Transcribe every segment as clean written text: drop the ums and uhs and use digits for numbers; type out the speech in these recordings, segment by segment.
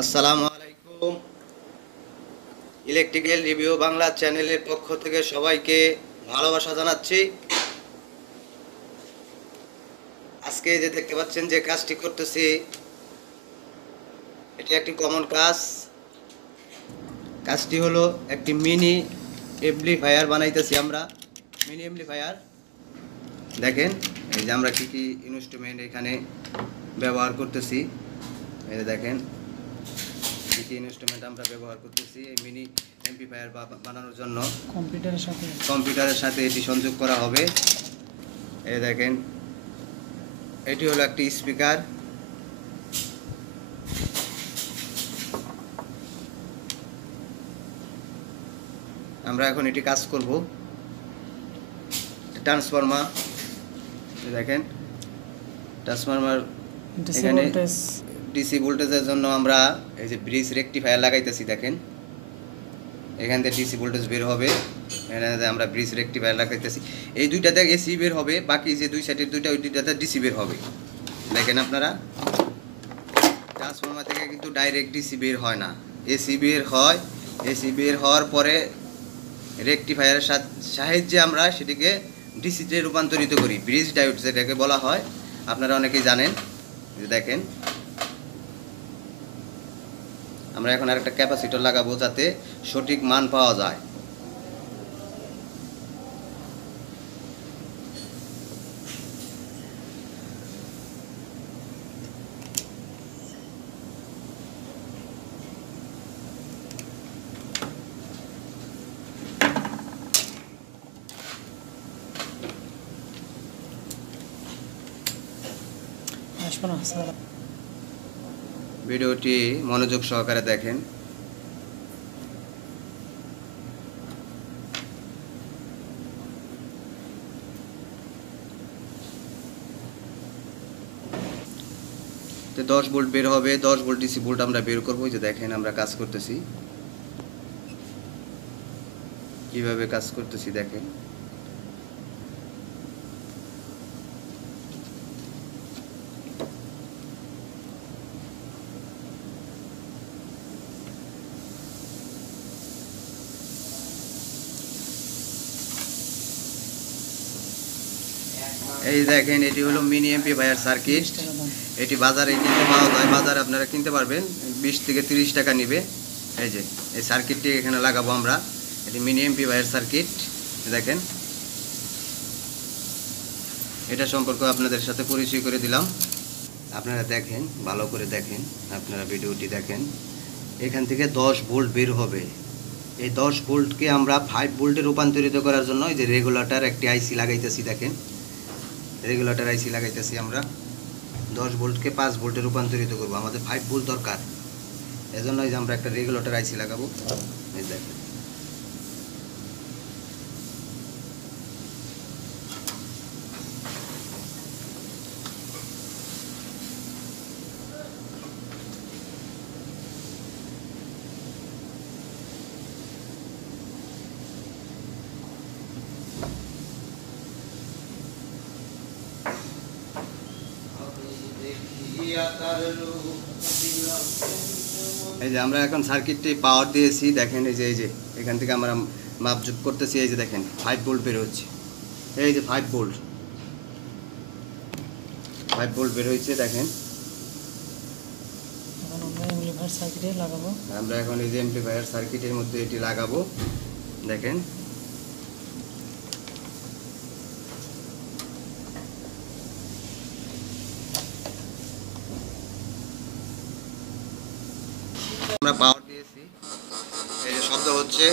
আসসালামু আলাইকুম। Electrical review Bangla চ্যানেলের পক্ষ থেকে সবাইকে ভালোবাসা জানাচ্ছি। আজকে যে দেখতে পাচ্ছেন যে কাজটি করতেছি, এটি একটি কমন কাজ। কাজটি হলো একটি মিনি অ্যাম্প্লিফায়ার বানাইতেছি আমরা। মিনি অ্যাম্প্লিফায়ার দেখেন, এই যে আমরা কি কি ইনস্ট্রুমেন্ট এখানে ব্যবহার করতেছি, এই যে দেখেন কি কি ইনস্ট্রুমেন্ট আমরা ব্যবহার করতেছি এই মিনি অ্যাম্প্লিফায়ার বানানোর জন্য। কম্পিউটারের সাথে এটি সংযোগ করা হবে। এই দেখেন, এটি হলো একটি স্পিকার। আমরা এখন এটি কাজ করব। ট্রান্সফরমার দেখেন, ট্রান্সফরমার এখানে ডিসি ভোল্টেজের জন্য আমরা এই যে ব্রিজ রেকটিফায়ার লাগাইতেছি। দেখেন এখান থেকে ডিসি ভোল্টেজ বের হবে, এখানে আমরা ব্রিজ রেকটিফায়ার লাগাইতেছি। এই দুইটাতে এসি বের হবে, বাকি যে দুই সাইডের দুইটা ওই দুইটাতে ডিসি বের হবে। দেখেন আপনারা, ট্রান্সফরমার থেকে কিন্তু ডাইরেক্ট ডিসি বের হয় না, এসি বের হয়। এসি বের হওয়ার পরে রেকটিফায়ারের সাহায্যে আমরা সেটিকে ডিসিতে রূপান্তরিত করি, ব্রিজ ডায়োড যেটাকে বলা হয়, আপনারা অনেকেই জানেন। দেখেন আমরা এখন আরেকটা ক্যাপাসিটর লাগাবো যাতে সঠিক মান পাওয়া যায়। ভিডিওটি মনোযোগ সহকারে দেখেন। তো 10 ভোল্ট বের হবে, 10 ভোল্ট ডিসি ভোল্ট আমরা বের করবো। যে দেখেন আমরা কাজ করতেছি, কিভাবে কাজ করতেছি দেখেন। এই দেখেন, এটি হলো মিনি অ্যাম্প্লিফায়ার সার্কিট। এটি বাজারে কিনতে পাওয়া যায়, বাজারে আপনারা কিনতে পারবেন, 20 থেকে 30 টাকা নিবে। এই যে এই সার্কিটটি এখানে লাগাবো আমরা, এটি মিনি অ্যাম্প্লিফায়ার সার্কিট। দেখেন এটা সম্পর্কে আপনাদের সাথে পরিচয় করে দিলাম। আপনারা দেখেন, ভালো করে দেখেন, আপনারা ভিডিওটি দেখেন। এখান থেকে 10 ভোল্ট বের হবে। এই 10 ভোল্টকে আমরা 5 ভোল্টে রূপান্তরিত করার জন্য এই যে রেগুলেটর একটি আইসি লাগাইতেছি। দেখেন রেগুলেটর আইসি লাগাইতেছি আমরা। 10 ভোল্টকে 5 ভোল্টে রূপান্তরিত করব, আমাদের 5 ভোল্ট দরকার, এজন্য এই যে আমরা একটা রেগুলেটর আইসি লাগাবো। এই দেখেন এই যে আমরা এখন সার্কিটটি পাওয়ার দিয়েছি। দেখেন এই যে এখান থেকে আমরা মাপ যোগ করতেছি। এই যে দেখেন 5 ভোল্ট বের হচ্ছে, এই যে 5 ভোল্ট বের হয়েছে। দেখেন আমরা এখন এই যে অ্যাম্প্লিফায়ার সার্কিটের মধ্যে এটি লাগাবো। দেখেন আমরা পাওয়ার দিয়েছি, এই যে শব্দ হচ্ছে।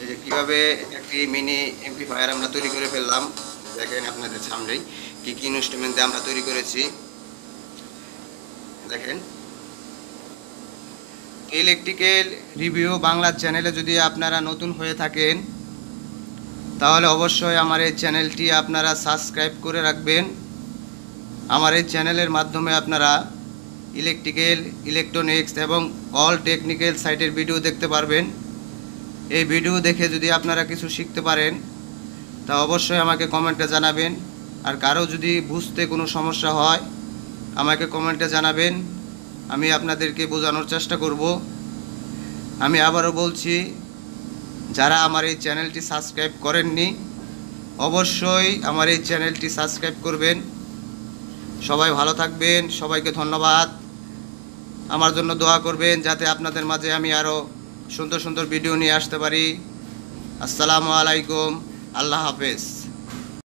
এই যে কীভাবে একটি মিনি অ্যাম্প্লিফায়ার আমরা তৈরি করে ফেললাম, দেখেন আপনাদের সামনেই কী কী ইনস্ট্রুমেন্ট দিয়ে আমরা তৈরি করেছি। দেখেন ইলেকট্রিক্যাল রিভিউ বাংলা চ্যানেলে যদি আপনারা নতুন হয়ে থাকেন তাহলে অবশ্যই আমার এই চ্যানেলটি আপনারা সাবস্ক্রাইব করে রাখবেন। আমার এই চ্যানেলের মাধ্যমে আপনারা ইলেকট্রিক্যাল, ইলেকট্রনিক্স এবং অল টেকনিক্যাল সাইটের ভিডিও দেখতে পারবেন। এই ভিডিও দেখে যদি আপনারা কিছু শিখতে পারেন তা অবশ্যই আমাকে কমেন্টে জানাবেন। আর কারো যদি বুঝতে কোনো সমস্যা হয় আমাকে কমেন্টে জানাবেন। আমি আপনাদেরকে বোঝানোর চেষ্টা করব। আমি আবারও বলছি, যারা আমার এই চ্যানেলটি সাবস্ক্রাইব করেননি অবশ্যই আমার এই চ্যানেলটি সাবস্ক্রাইব করবেন। সবাই ভালো থাকবেন, সবাইকে ধন্যবাদ। আমার জন্য দোয়া করবেন যাতে আপনাদের মাঝে আমি আরও সুন্দর সুন্দর ভিডিও নিয়ে আসতে পারি। আসসালামু আলাইকুম, আল্লাহ হাফেজ।